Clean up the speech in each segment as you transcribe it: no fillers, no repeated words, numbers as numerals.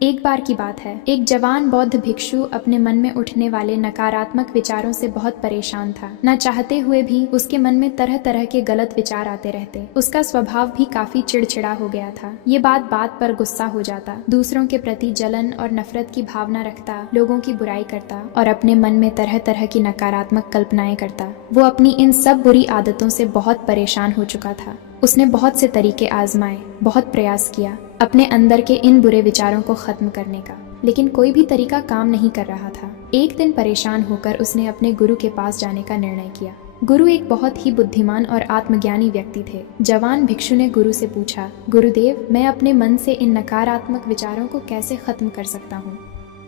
एक बार की बात है, एक जवान बौद्ध भिक्षु अपने मन में उठने वाले नकारात्मक विचारों से बहुत परेशान था। न चाहते हुए भी उसके मन में तरह तरह के गलत विचार आते रहते। उसका स्वभाव भी काफी चिड़चिड़ा हो गया था। ये बात बात पर गुस्सा हो जाता, दूसरों के प्रति जलन और नफरत की भावना रखता, लोगों की बुराई करता और अपने मन में तरह तरह की नकारात्मक कल्पनाएं करता। वो अपनी इन सब बुरी आदतों से बहुत परेशान हो चुका था। उसने बहुत से तरीके आजमाए, बहुत प्रयास किया अपने अंदर के इन बुरे विचारों को खत्म करने का, लेकिन कोई भी तरीका काम नहीं कर रहा था। एक दिन परेशान होकर उसने अपने गुरु के पास जाने का निर्णय किया। गुरु एक बहुत ही बुद्धिमान और आत्मज्ञानी व्यक्ति थे। जवान भिक्षु ने गुरु से पूछा, गुरुदेव, मैं अपने मन से इन नकारात्मक विचारों को कैसे खत्म कर सकता हूँ?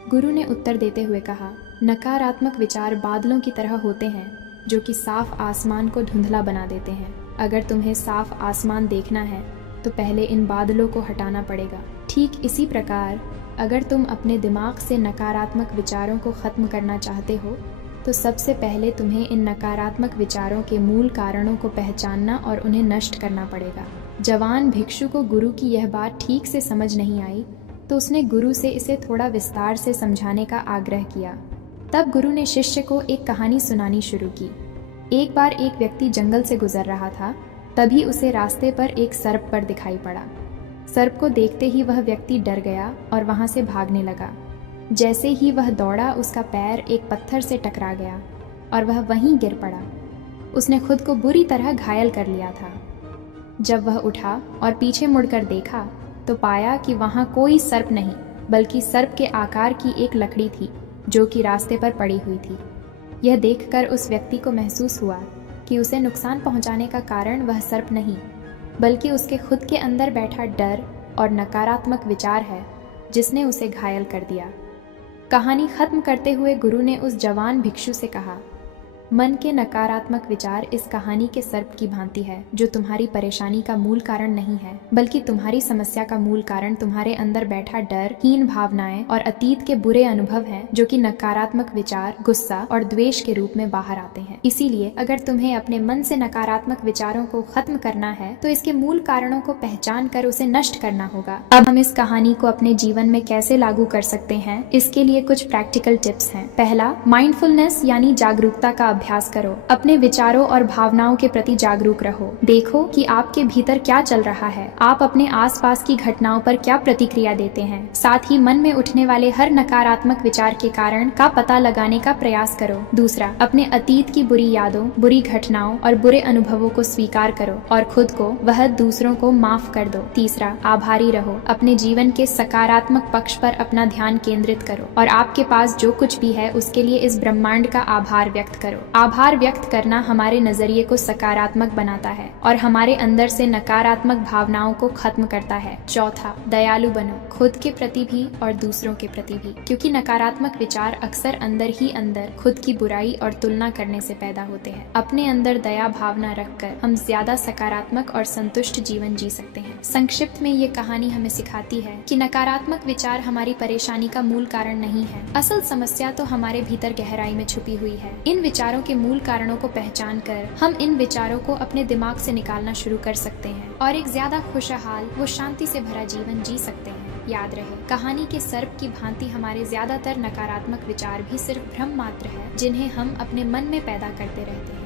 गुरु ने उत्तर देते हुए कहा, नकारात्मक विचार बादलों की तरह होते हैं जो कि साफ आसमान को धुंधला बना देते हैं। अगर तुम्हें साफ आसमान देखना है तो पहले इन बादलों को हटाना पड़ेगा। ठीक इसी प्रकार अगर तुम अपने दिमाग से नकारात्मक विचारों को खत्म करना चाहते हो तो सबसे पहले तुम्हें इन नकारात्मक विचारों के मूल कारणों को पहचानना और उन्हें नष्ट करना पड़ेगा। जवान भिक्षु को गुरु की यह बात ठीक से समझ नहीं आई तो उसने गुरु से इसे थोड़ा विस्तार से समझाने का आग्रह किया। तब गुरु ने शिष्य को एक कहानी सुनानी शुरू की। एक बार एक व्यक्ति जंगल से गुजर रहा था, तभी उसे रास्ते पर एक सर्प पर दिखाई पड़ा। सर्प को देखते ही वह व्यक्ति डर गया और वहां से भागने लगा। जैसे ही वह दौड़ा, उसका पैर एक पत्थर से टकरा गया और वह वहीं गिर पड़ा। उसने खुद को बुरी तरह घायल कर लिया था। जब वह उठा और पीछे मुड़कर देखा तो पाया कि वहां कोई सर्प नहीं, बल्कि सर्प के आकार की एक लकड़ी थी जो कि रास्ते पर पड़ी हुई थी। यह देखकर उस व्यक्ति को महसूस हुआ कि उसे नुकसान पहुंचाने का कारण वह सर्प नहीं, बल्कि उसके खुद के अंदर बैठा डर और नकारात्मक विचार है जिसने उसे घायल कर दिया। कहानी खत्म करते हुए गुरु ने उस जवान भिक्षु से कहा, मन के नकारात्मक विचार इस कहानी के सर्प की भांति है जो तुम्हारी परेशानी का मूल कारण नहीं है, बल्कि तुम्हारी समस्या का मूल कारण तुम्हारे अंदर बैठा डर, हीन भावनाएं और अतीत के बुरे अनुभव हैं जो कि नकारात्मक विचार, गुस्सा और द्वेष के रूप में बाहर आते हैं। इसीलिए अगर तुम्हें अपने मन से नकारात्मक विचारों को खत्म करना है तो इसके मूल कारणों को पहचान कर उसे नष्ट करना होगा। अब हम इस कहानी को अपने जीवन में कैसे लागू कर सकते हैं, इसके लिए कुछ प्रैक्टिकल टिप्स हैं। पहला, माइंडफुलनेस यानी जागरूकता का अभ्यास करो। अपने विचारों और भावनाओं के प्रति जागरूक रहो। देखो कि आपके भीतर क्या चल रहा है। आप अपने आसपास की घटनाओं पर क्या प्रतिक्रिया देते हैं। साथ ही मन में उठने वाले हर नकारात्मक विचार के कारण का पता लगाने का प्रयास करो। दूसरा, अपने अतीत की बुरी यादों, बुरी घटनाओं और बुरे अनुभवों को स्वीकार करो और खुद को वह दूसरों को माफ कर दो। तीसरा, आभारी रहो। अपने जीवन के सकारात्मक पक्ष पर अपना ध्यान केंद्रित करो और आपके पास जो कुछ भी है उसके लिए इस ब्रह्मांड का आभार व्यक्त करो। आभार व्यक्त करना हमारे नजरिए को सकारात्मक बनाता है और हमारे अंदर से नकारात्मक भावनाओं को खत्म करता है। चौथा, दयालु बनो, खुद के प्रति भी और दूसरों के प्रति भी, क्योंकि नकारात्मक विचार अक्सर अंदर ही अंदर खुद की बुराई और तुलना करने से पैदा होते हैं। अपने अंदर दया भावना रखकर हम ज्यादा सकारात्मक और संतुष्ट जीवन जी सकते हैं। संक्षिप्त में ये कहानी हमें सिखाती है कि नकारात्मक विचार हमारी परेशानी का मूल कारण नहीं है। असल समस्या तो हमारे भीतर गहराई में छुपी हुई है। इन विचारों के मूल कारणों को पहचान कर हम इन विचारों को अपने दिमाग से निकालना शुरू कर सकते हैं और एक ज्यादा खुशहाल व शांति से भरा जीवन जी सकते हैं। याद रहे, कहानी के सर्प की भांति हमारे ज्यादातर नकारात्मक विचार भी सिर्फ भ्रम मात्र है जिन्हें हम अपने मन में पैदा करते रहते हैं।